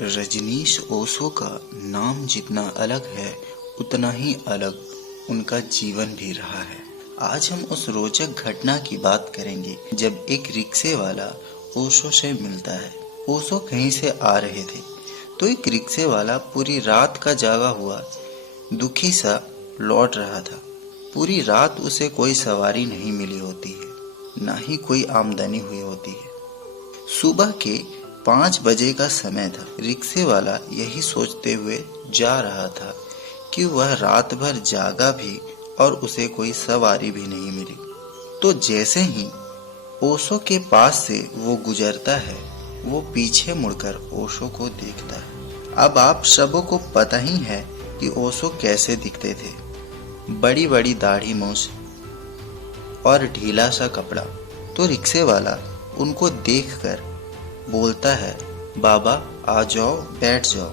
रजनीश ओशो का नाम जितना अलग है उतना ही अलग उनका जीवन भी रहा है। आज हम उस रोचक घटना की बात करेंगे जब एक रिक्शे वाला ओशो से मिलता है। ओशो कहीं से आ रहे थे तो एक रिक्शे वाला पूरी रात का जागा हुआ दुखी सा लौट रहा था। पूरी रात उसे कोई सवारी नहीं मिली होती है, ना ही कोई आमदनी हुई होती है। सुबह के 5 बजे का समय था। रिक्शे वाला यही सोचते हुए जा रहा था कि वह रात भर जागा भी और उसे कोई सवारी भी नहीं मिली। तो जैसे ही ओशो के पास से वो गुजरता है, वो पीछे मुड़कर ओशो को देखता है। अब आप सबों को पता ही है कि ओशो कैसे दिखते थे। बड़ी बड़ी दाढ़ी मूंछ और ढीला सा कपड़ा। तो रिक्शे वाला उनको देखकर बोलता है, बाबा आ जाओ, बैठ जाओ।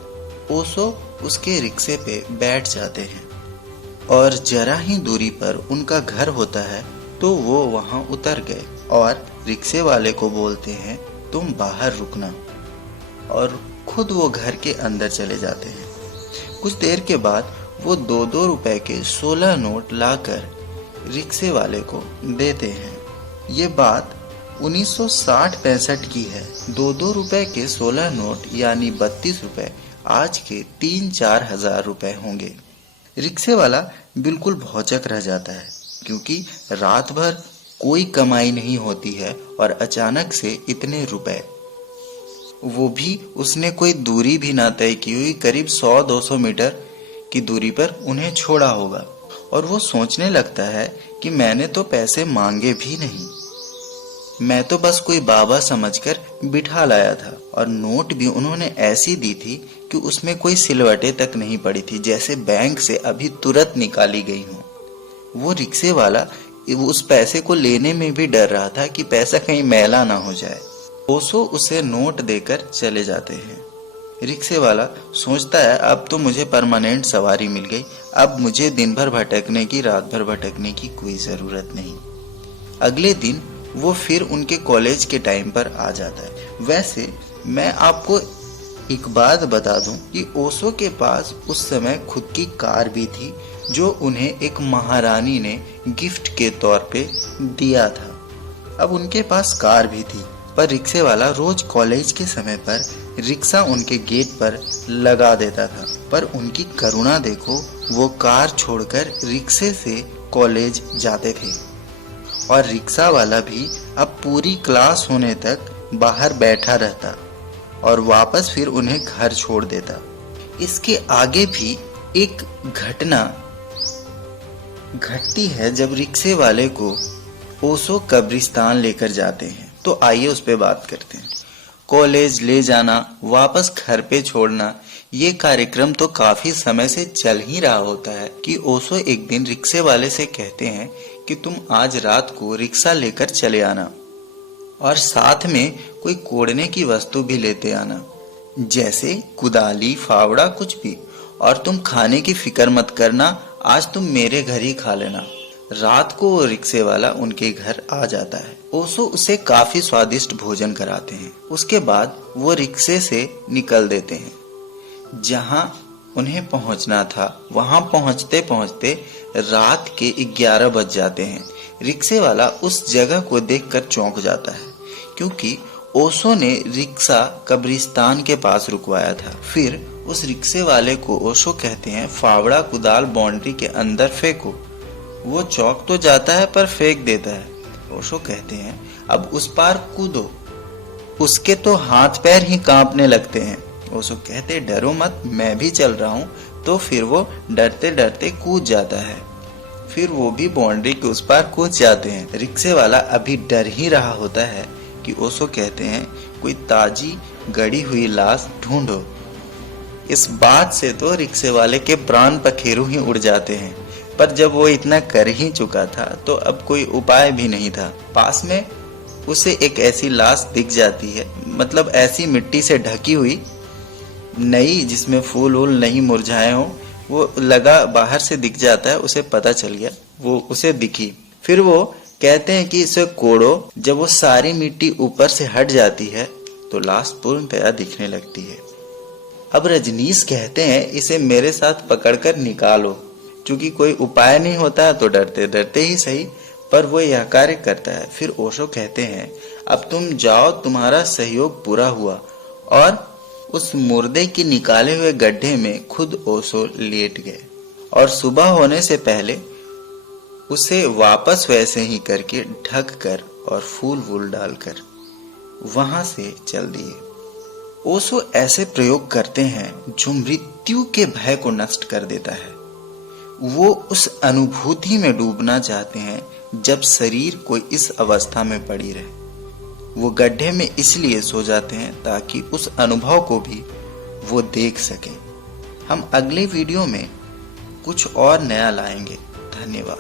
ओशो उसके रिक्शे पे बैठ जाते हैं और जरा ही दूरी पर उनका घर होता है तो वो वहां उतर गए और रिक्शे वाले को बोलते हैं, तुम बाहर रुकना, और खुद वो घर के अंदर चले जाते हैं। कुछ देर के बाद वो 2-2 रुपए के 16 नोट लाकर रिक्शे वाले को देते हैं। ये बात 1960-65 की है। 2-2 रुपए के 16 नोट यानी 32 रुपए आज के 3-4 हजार रुपए होंगे। रिक्शे वाला बिल्कुल भौचक रह जाता है क्योंकि रात भर कोई कमाई नहीं होती है और अचानक से इतने रुपए, वो भी उसने कोई दूरी भी ना तय की हुई, करीब 100-200 मीटर की दूरी पर उन्हें छोड़ा होगा। और वो सोचने लगता है कि मैंने तो पैसे मांगे भी नहीं, मैं तो बस कोई बाबा समझकर बिठा लाया था। और नोट भी उन्होंने ऐसी दी थी कि उसमें कोई सिलवटें तक नहीं पड़ी थी, जैसे बैंक से अभी तुरंत निकाली गई हो। वो रिक्शे वाला उस पैसे को लेने में भी डर रहा था कि पैसा कहीं मैला ना हो जाए। ओशो उसे नोट देकर चले जाते हैं। रिक्शे वाला सोचता है, अब तो मुझे परमानेंट सवारी मिल गई, अब मुझे दिन भर भटकने की, रात भर भटकने की कोई जरूरत नहीं। अगले दिन वो फिर उनके कॉलेज के टाइम पर आ जाता है। वैसे मैं आपको एक बात बता दूं कि ओशो के पास उस समय खुद की कार भी थी जो उन्हें एक महारानी ने गिफ्ट के तौर पे दिया था। अब उनके पास कार भी थी, पर रिक्शे वाला रोज कॉलेज के समय पर रिक्शा उनके गेट पर लगा देता था। पर उनकी करुणा देखो, वो कार छोड़कर रिक्शे से कॉलेज जाते थे और रिक्शा वाला भी अब पूरी क्लास होने तक बाहर बैठा रहता और वापस फिर उन्हें घर छोड़ देता। इसके आगे भी एक घटना घटती है जब रिक्शे वाले को ओशो कब्रिस्तान लेकर जाते हैं। तो आइए उस पे बात करते हैं। कॉलेज ले जाना, वापस घर पे छोड़ना, ये कार्यक्रम तो काफी समय से चल ही रहा होता है कि ओशो एक दिन रिक्शे वाले से कहते हैं कि तुम आज रात को रिक्शा लेकर चले आना और साथ में कोई कोड़ने की वस्तु भी लेते आना, जैसे कुदाली, फावड़ा, कुछ भी। और तुम खाने की फिक्र मत करना, आज तुम मेरे घर ही खा लेना। रात को वो रिक्शे वाला उनके घर आ जाता है। ओशो उसे काफी स्वादिष्ट भोजन कराते हैं। उसके बाद वो रिक्शे से निकल देते हैं। जहां उन्हें पहुंचना था वहां पहुंचते पहुंचते रात के 11 बज जाते हैं। रिक्शे वाला उस जगह को देखकर चौंक जाता है क्योंकि ओशो ने रिक्शा कब्रिस्तान के पास रुकवाया था। फिर उस रिक्शे वाले को ओशो कहते हैं, फावड़ा कुदाल बाउंड्री के अंदर फेंको। वो चौंक तो जाता है पर फेंक देता है। ओशो कहते हैं, अब उस पार कूदो। उसके तो हाथ पैर ही कांपने लगते हैं। ओशो कहते, डरो मत, मैं भी चल रहा हूँ। तो फिर वो डरते डरते कूद जाता है। फिर वो भी बाउंड्री के उस पार कूद जाते हैं। रिक्शे वाला अभी डर ही रहा होता है कि ओशो कहते हैं, कोई ताजी गड़ी हुई लाश ढूंढो। इस बात से तो रिक्शे वाले के प्राण पखेरु ही उड़ जाते हैं, पर जब वो इतना कर ही चुका था तो अब कोई उपाय भी नहीं था। पास में उसे एक ऐसी लाश दिख जाती है, मतलब ऐसी मिट्टी से ढकी हुई, नई, जिसमें फूल वूल नहीं मुरझाए हो। वो लगा बाहर से दिख जाता है, उसे पता चल गया, वो उसे दिखी। फिर वो कहते हैं कि इसे कोड़ो। जब वो सारी मिट्टी ऊपर से हट जाती है तो लाश पूर्णतया दिखने लगती है। अब रजनीश कहते हैं, इसे मेरे साथ पकड़कर निकालो। क्योंकि कोई उपाय नहीं होता तो डरते डरते ही सही, पर वो यह कार्य करता है। फिर ओशो कहते हैं, अब तुम जाओ, तुम्हारा सहयोग पूरा हुआ। और उस मुर्दे के निकाले हुए गड्ढे में खुद ओशो लेट गए और सुबह होने से पहले उसे वापस वैसे ही करके ढक कर और फूल वूल डालकर वहां से चल दिए। ओशो ऐसे प्रयोग करते हैं जो मृत्यु के भय को नष्ट कर देता है। वो उस अनुभूति में डूबना चाहते हैं जब शरीर कोई इस अवस्था में पड़ी रहे। वो गड्ढे में इसलिए सो जाते हैं ताकि उस अनुभव को भी वो देख सकें। हम अगले वीडियो में कुछ और नया लाएंगे। धन्यवाद।